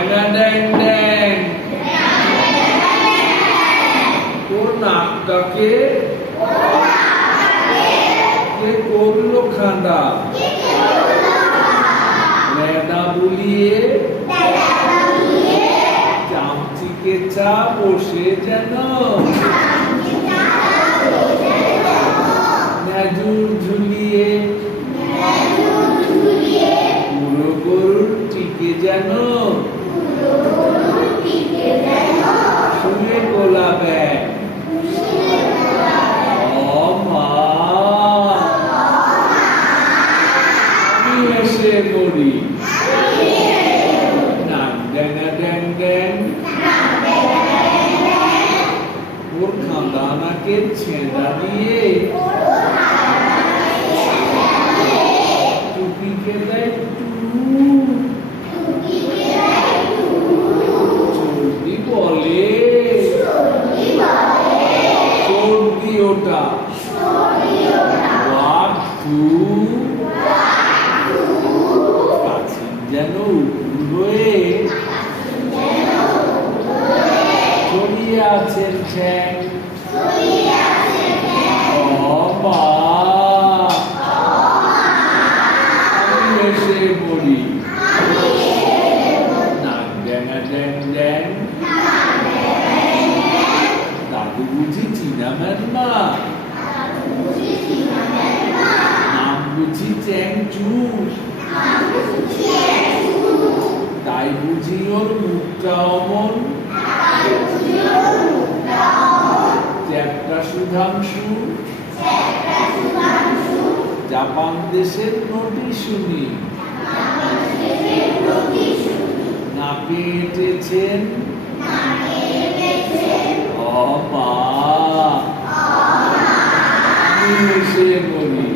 ড্যাঙ্গা ড্যাং ড্যাং ওর নাক ডাকে কে করলো খাঁদা লেদা বুলিয়ে চামচিকে চা বসে যেন নেজুর ঝুলিয়ে পুরো গরুর টিকে যেন শুনে গোলা ব্যাগ ও মা আমি এসে মরি নাক ড্যাঙ্গা ড্যাং ড্যাং ওর খাঁদা নাকের ছেঁদা দিয়ে টুপি খেলে চর্দি বলে চর্দি ওটা প্রাচীন যেন উপুর হয়ে ছড়িয়ে আছেন ঠ্যাং ও মা আমি এসে মরি নাক ড্যাঙ্গা ড্যাং ড্যাং দাদু বুঝি চিনামেন মা নাম বুঝি চ্যাংচু তাই বুঝি ওর মুখটা অমন চ্যাপ্টা সুধাংশু জাপান দেশের নোটিশ শুনি নাকে এঁটেছেন ও মা আমি এসে বলি